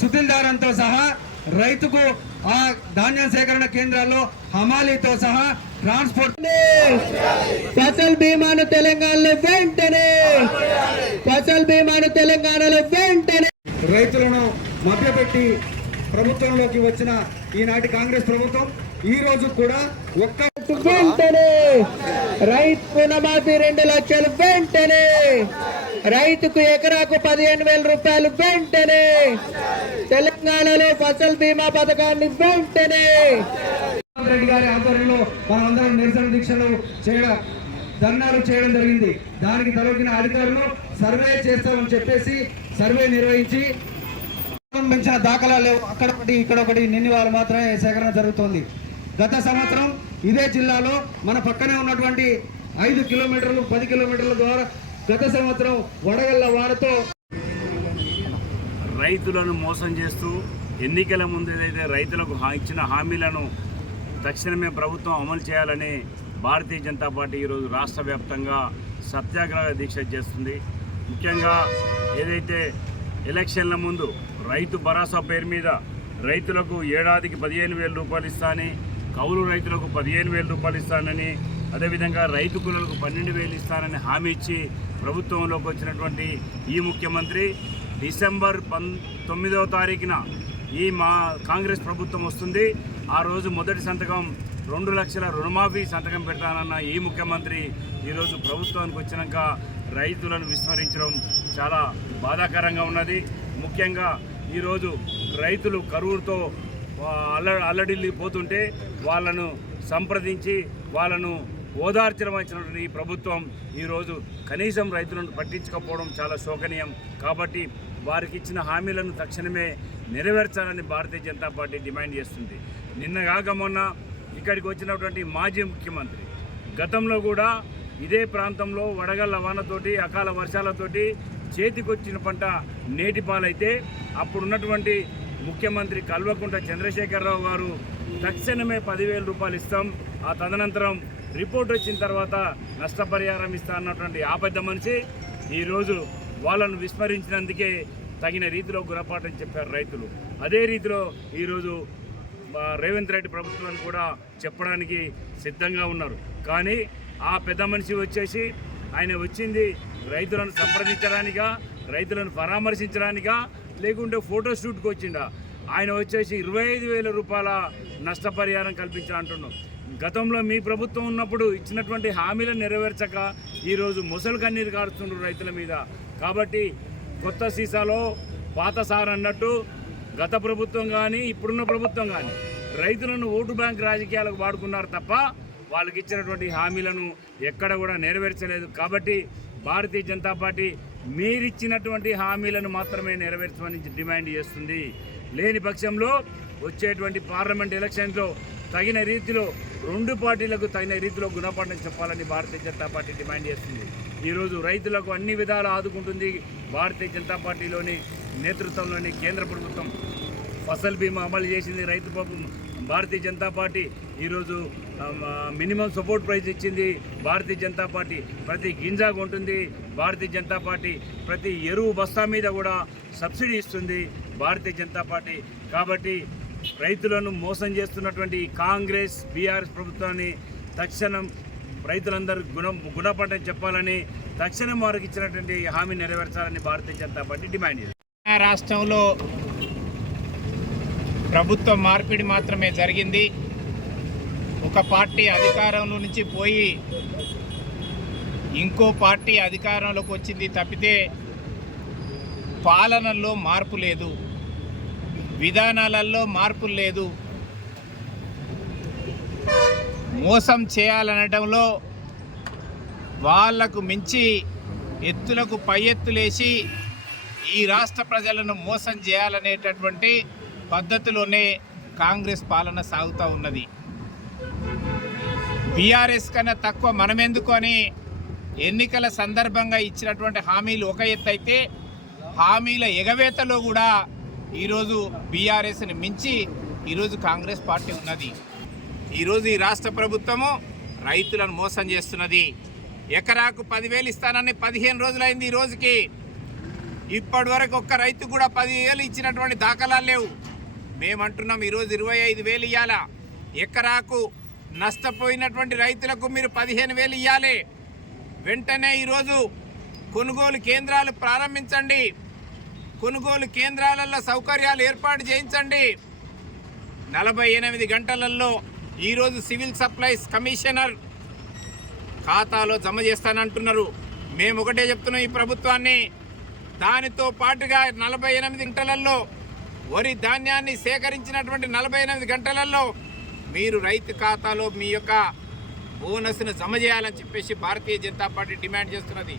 సుశీల్దారంతో సహా రైతుకు ఆ ధాన్యం సేకరణ కేంద్రాల్లో హమాలీతో సహా ట్రాన్స్పోర్ట్ ఫసల్ బీమాను తెలంగాణలో వెంటనే. ఫసల్ బీమాను తెలంగాణలో వెంటనే. రైతులను మభ్యపెట్టి ప్రభుత్వంలోకి వచ్చిన ఈనాటి కాంగ్రెస్ ప్రభుత్వం ఈ రోజు కూడా ఒక్క వెంటనే. రైతు రుణమాఫీ రెండు లక్షలు వెంటనే. రైతుకు ఎకరాకు పదిహేను వేల రూపాయలు వెంటనే. తెలంగాణలో ఫసల్ బీమా పథకాన్ని వెంటనే. రెడ్డి గారి ఆధ్వర్యంలో మనందరం నిరసన దీక్షలు చేయడం ధర్నాలు చేయడం జరిగింది. దానికి తలొగిన అధికారులు సర్వే చేస్తామని చెప్పేసి సర్వే నిర్వహించి పెంచిన దాఖలాలు లేవు. అక్కడ ఒకటి ఇక్కడ ఒకటి నిన్ని వారు మాత్రమే సేకరణ జరుగుతోంది. గత సంవత్సరం ఇదే జిల్లాలో మన పక్కనే ఉన్నటువంటి ఐదు కిలోమీటర్లు పది కిలోమీటర్ల ద్వారా గత సంవత్సరం వడగళ్ళ వారతో రైతులను మోసం చేస్తూ ఎన్నికల ముందు ఏదైతే రైతులకు హా- ఇచ్చిన హామీలను తక్షణమే ప్రభుత్వం అమలు చేయాలని భారతీయ జనతా పార్టీ ఈరోజు రాష్ట్ర వ్యాప్తంగా సత్యాగ్రహ దీక్ష చేస్తుంది. ముఖ్యంగా ఏదైతే ఎలక్షన్ల ముందు రైతు భరోసా పేరు మీద రైతులకు ఏడాదికి పదిహేను వేల రూపాయలు ఇస్తానని కౌలు రైతులకు పదిహేను వేల రూపాయలు ఇస్తానని అదేవిధంగా రైతు కూలీలకు పన్నెండు వేలు ఇస్తానని హామీ ఇచ్చి ప్రభుత్వంలోకి వచ్చినటువంటి ఈ ముఖ్యమంత్రి డిసెంబర్ పం తొమ్మిదవ తారీఖున ఈ మా కాంగ్రెస్ ప్రభుత్వం వస్తుంది. ఆ రోజు మొదటి సంతకం రెండు లక్షల రుణమాఫీ సంతకం పెడతానన్న ఈ ముఖ్యమంత్రి ఈరోజు ప్రభుత్వానికి వచ్చినాక రైతులను విస్మరించడం చాలా బాధాకరంగా ఉన్నది. ముఖ్యంగా ఈరోజు రైతులు కరువుతో అల్ల అల్లడిల్లిపోతుంటే వాళ్ళను సంప్రదించి వాళ్ళను ఓదార్చడం వచ్చినటువంటి ఈ ప్రభుత్వం ఈరోజు కనీసం రైతులను పట్టించకపోవడం చాలా శోకనీయం. కాబట్టి వారికి ఇచ్చిన హామీలను తక్షణమే నెరవేర్చాలని భారతీయ జనతా పార్టీ డిమాండ్ చేస్తుంది. నిన్న కాక మొన్న ఇక్కడికి వచ్చినటువంటి మాజీ ముఖ్యమంత్రి గతంలో కూడా ఇదే ప్రాంతంలో వడగళ్ళ వానతోటి అకాల వర్షాలతోటి చేతికొచ్చిన పంట నేటి పాలైతే అప్పుడున్నటువంటి ముఖ్యమంత్రి కల్వకుంట చంద్రశేఖరరావు గారు తక్షణమే పదివేల రూపాయలు ఇస్తాం. ఆ తదనంతరం రిపోర్ట్ వచ్చిన తర్వాత నష్టపరిహారం ఇస్తా అన్నటువంటి ఆ పెద్ద మనిషి ఈరోజు వాళ్ళను విస్మరించినందుకే తగిన రీతిలో గుణపాఠం చెప్పారు రైతులు. అదే రీతిలో ఈరోజు రేవంత్ రెడ్డి ప్రభుత్వాన్ని కూడా చెప్పడానికి సిద్ధంగా ఉన్నారు. కానీ ఆ పెద్ద మనిషి వచ్చేసి ఆయన వచ్చింది రైతులను సంప్రదించడానికా రైతులను పరామర్శించడానికా లేకుంటే ఫోటో షూట్కి వచ్చిండా? ఆయన వచ్చేసి ఇరవై ఐదు వేల రూపాయల నష్టపరిహారం కల్పించా అంటున్నాం. గతంలో మీ ప్రభుత్వం ఉన్నప్పుడు ఇచ్చినటువంటి హామీలను నెరవేర్చక ఈరోజు ముసలు కన్నీరు కారుతుండ్రు రైతుల మీద. కాబట్టి కొత్త సీసాలో పాత సార్ అన్నట్టు గత ప్రభుత్వం కానీ ఇప్పుడున్న ప్రభుత్వం కానీ రైతులను ఓటు బ్యాంక్ రాజకీయాలకు వాడుకున్నారు తప్ప వాళ్ళకి ఇచ్చినటువంటి హామీలను ఎక్కడ కూడా నెరవేర్చలేదు. కాబట్టి భారతీయ జనతా పార్టీ మీరిచ్చినటువంటి హామీలను మాత్రమే నెరవేర్చమని డిమాండ్ చేస్తుంది. లేని పక్షంలో వచ్చేటువంటి పార్లమెంట్ ఎలక్షన్లో తగిన రీతిలో రెండు పార్టీలకు తగిన రీతిలో గుణపాఠం చెప్పాలని భారతీయ జనతా పార్టీ డిమాండ్ చేస్తుంది. ఈరోజు రైతులకు అన్ని విధాలు ఆదుకుంటుంది భారతీయ జనతా పార్టీలోని నేతృత్వంలోని కేంద్ర ప్రభుత్వం. ఫసల్ బీమా అమలు చేసింది రైతు భారతీయ జనతా పార్టీ ఈరోజు మినిమం సపోర్ట్ ప్రైస్ ఇచ్చింది. భారతీయ జనతా పార్టీ ప్రతి గింజ కొంటుంది. భారతీయ జనతా పార్టీ ప్రతి ఎరువు బస్తా మీద కూడా సబ్సిడీ ఇస్తుంది భారతీయ జనతా పార్టీ. కాబట్టి రైతులను మోసం చేస్తున్నటువంటి కాంగ్రెస్ బీఆర్ఎస్ ప్రభుత్వాన్ని తక్షణం రైతులందరూ గుణ గుణపడని చెప్పాలని తక్షణం వారికి ఇచ్చినటువంటి హామీ నెరవేర్చాలని భారతీయ జనతా పార్టీ డిమాండ్ చేస్తుంది. రాష్ట్రంలో ప్రభుత్వ మార్పిడి మాత్రమే జరిగింది. ఒక పార్టీ అధికారంలో నుంచి పోయి ఇంకో పార్టీ అధికారంలోకి వచ్చింది తప్పితే పాలనల్లో మార్పు లేదు. విధానాలలో మార్పు లేదు. మోసం చేయాలనడంలో వాళ్ళకు మించి ఎత్తులకు పై ఎత్తులేసి ఈ రాష్ట్ర ప్రజలను మోసం చేయాలనేటటువంటి పద్ధతిలోనే కాంగ్రెస్ పాలన సాగుతూ ఉన్నది. బీఆర్ఎస్ కన్నా తక్కువ మనమెందుకు అని ఎన్నికల సందర్భంగా ఇచ్చినటువంటి హామీలు ఒక ఎత్తు అయితే హామీల ఎగవేతలో కూడా ఈరోజు బీఆర్ఎస్ని మించి ఈరోజు కాంగ్రెస్ పార్టీ ఉన్నది. ఈరోజు ఈ రాష్ట్ర ప్రభుత్వము రైతులను మోసం చేస్తున్నది. ఎకరాకు పదివేలు ఇస్తానని పదిహేను రోజులైంది ఈ రోజుకి. ఇప్పటి వరకు ఒక్క రైతు కూడా పదివేలు ఇచ్చినటువంటి దాఖలాలు లేవు. మేమంటున్నాం ఈరోజు ఇరవై ఐదు వేలు ఇవ్వాలా ఎకరాకు నష్టపోయినటువంటి రైతులకు మీరు పదిహేను వేలు ఇవ్వాలి వెంటనే ఈరోజు కొనుగోలు కేంద్రాలు ప్రారంభించండి. కొనుగోలు కేంద్రాలలో సౌకర్యాలు ఏర్పాటు చేయించండి. నలభై ఎనిమిది గంటలలో ఈరోజు సివిల్ సప్లైస్ కమిషనర్ ఖాతాలో జమ చేస్తానంటున్నారు. మేము ఒకటే చెప్తున్నాం ఈ ప్రభుత్వాన్ని. దానితో పాటుగా నలభై ఎనిమిది గంటలలో వరి ధాన్యాన్ని సేకరించినటువంటి నలభై ఎనిమిది గంటలలో మీరు రైతు ఖాతాలో మీ యొక్క బోనస్ను జమ చేయాలని చెప్పేసి భారతీయ జనతా పార్టీ డిమాండ్ చేస్తున్నది.